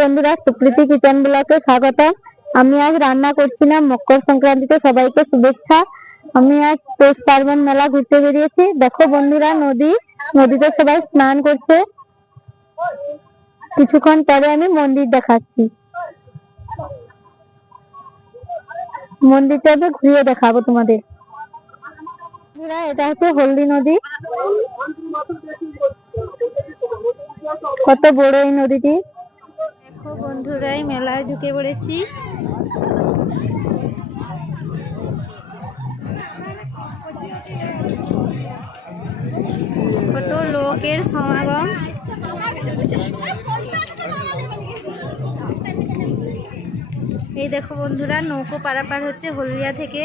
বন্ধুরা, সুপ্রীতি কিচেন ব্লকে স্বাগত। আমি আজ রান্না করছিলাম মকর সংক্রান্তিতে সবাইকে শুভেচ্ছা। আমি আজ পৌষ পার্বণ মেলা ঘুরতে বেরিয়েছি। দেখো বন্ধুরা, নদীতে সবাই স্নান করছে। কিছুক্ষণ পরে আমি মন্দির দেখাচ্ছি। মন্দিরটা ঘুরিয়ে দেখাবো তোমাদের। এটা হচ্ছে হলদি নদী। কত বড় এই নদীটি। দেখো বন্ধুরা, মেলায় ঢুকে পড়েছি। কত লোকের সমাগম। এই দেখো বন্ধুরা, নৌকো পারাপার হচ্ছে হলদিয়া থেকে।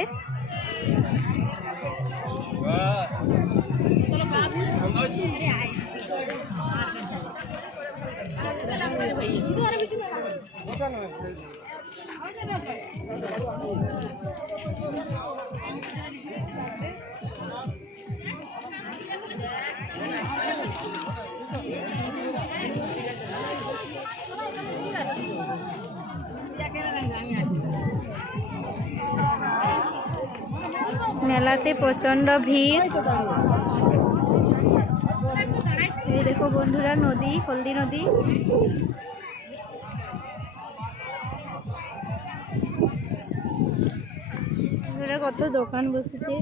মেলাতে প্রচন্ড ভিড়। এই দেখো বন্ধুরা, নদী, হলদি নদী। কত দোকান বসেছে।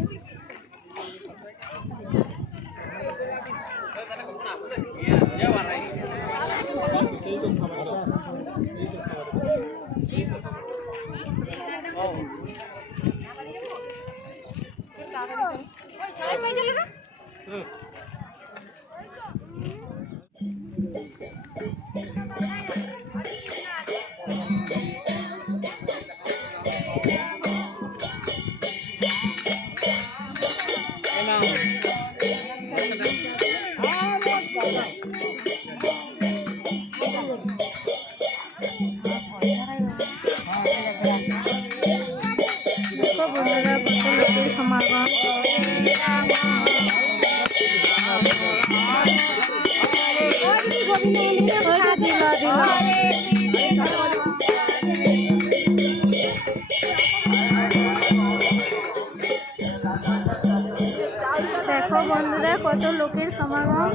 সমাগম। দেখো বন্ধুরা, কত লোকের সমাগম।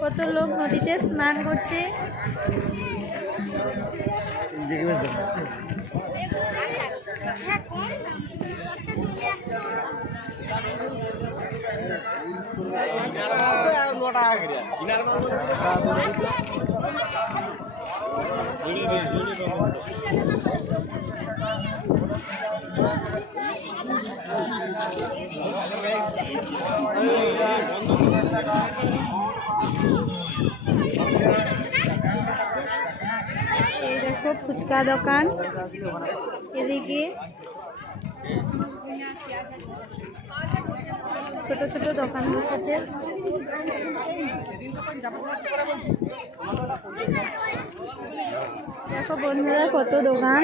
কত লোক নদীতে স্নান করছে। এই দেখো ফুচকা দোকান। এদিকে ছোট ছোট দোকান বসেছে। দেখো বন্ধুরা, কত দোকান।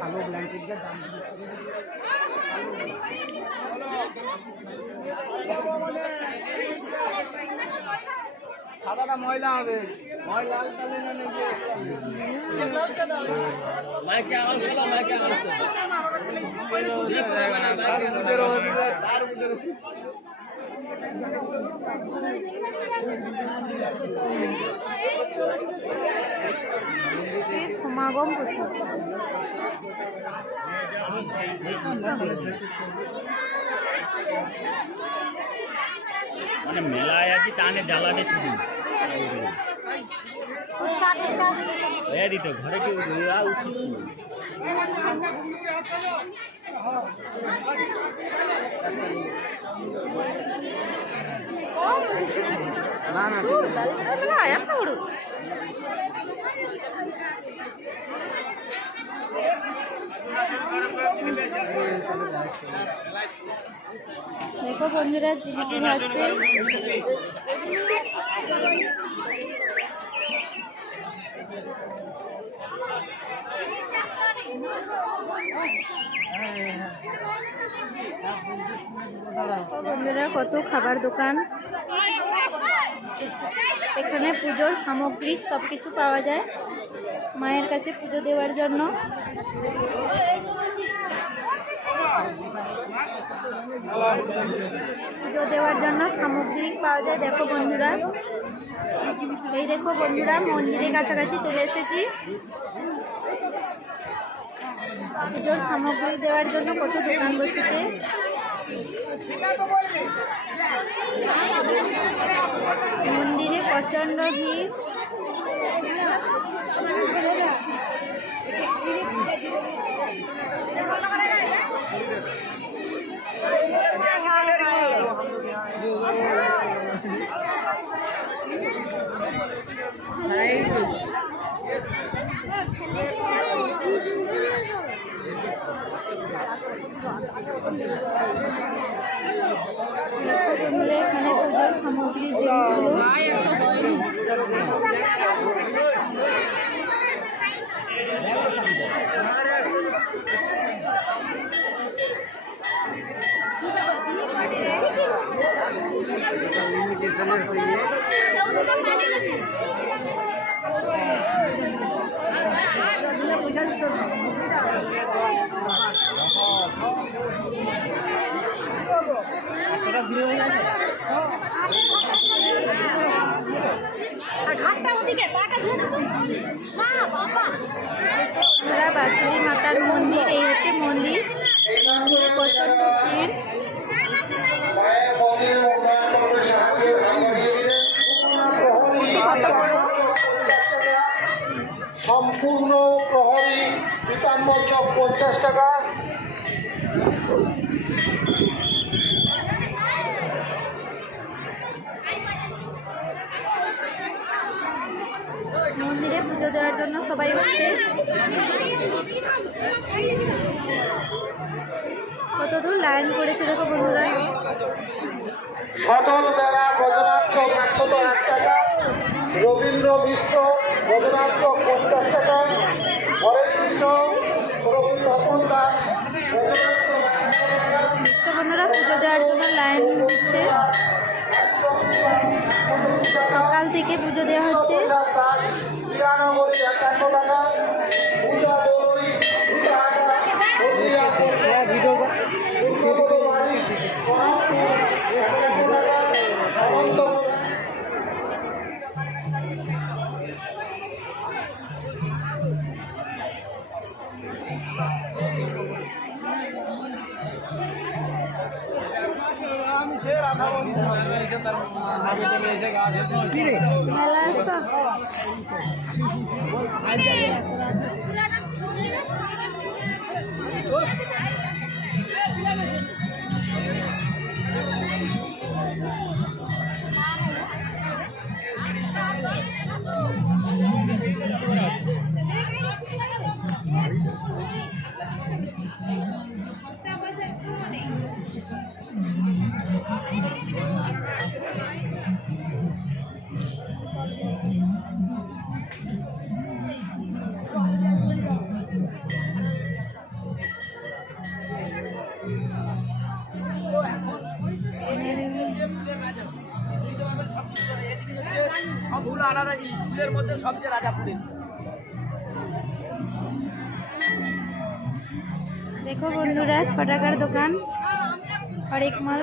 কালো ব্ল্যাঙ্কেটের দাম সাদাটা ময়লা হবে, ময়লা তাহলে না নেবে। মাইকে আওয়াজ করো, মাইকে আওয়াজ করো। তার সমাগম মানে মেলায় আছি টানে জ্বালা বেশি দিন দিত ঘরে কেউ উচিত ছিল। না না দেখো বন্ধুরা জিলিপি ভাজছে। বন্ধুরা কত খাবার দোকান, এখানে পুজোর সামগ্রী সবকিছু পাওয়া যায় মায়ের কাছে পুজো দেওয়ার জন্য। পুজো দেওয়ার জন্য সামগ্রী পাওয়া যায়। দেখো বন্ধুরা, এই দেখো বন্ধুরা মন্দিরের কাছাকাছি চলে এসেছি। পুজোর সামগ্রী দেওয়ার জন্য কত দোকান বসেছে। মন্দিরে প্রচন্ড ভিড়। এখানে পুজোর সামগ্রী বাসুরি মাতার মন্দির, এই হচ্ছে মন্দির। মন্দিরে প্রচন্ড ভিড়। সম্পূর্ণ প্রহরী 50 টাকা। মন্দিরে পুজো দেওয়ার জন্য সবাই হচ্ছে। কত দূর লাইন করেছে দেখো বন্ধুরা। সটল বেড়া গজনাথ 101 টাকা, রবীন্দ্র মিশ্র গজনাথ 50 টাকা, হরেন কৃষ্ণ তপন দাস বন্ধুরা পুজো দেওয়ার জন্য লাইন দিচ্ছে। সকাল থেকে পুজো দেওয়া হচ্ছে। 52 টাকা, পূজা দৌড়ি মেলা ফুল আলাদা জিনিস, ফুলের মধ্যে সবচেয়ে রাজা ফুলের। দেখো বন্ধুরা 6 টাকার দোকান হরেক মাল।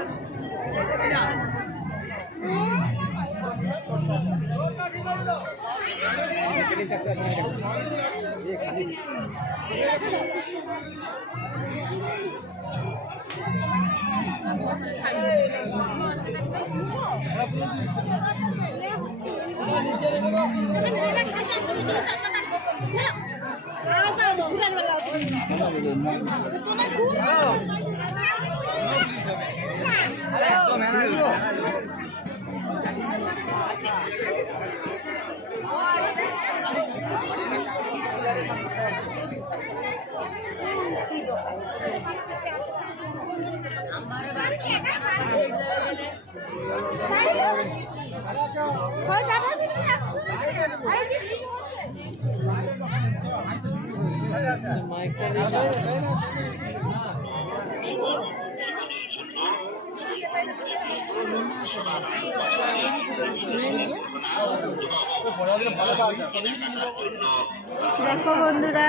দেখো বন্ধুরা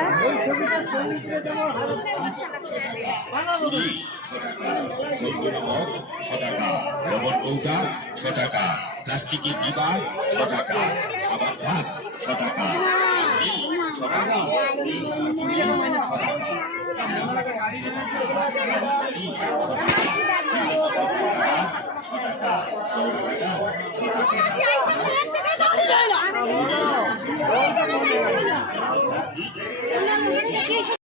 লবণ কৌটা 6 টাকা, প্লাস্টিকের ডিবা 6 টাকা, সাবান ঘাস 6 টাকা, 6 টাকা, 6 টাকা।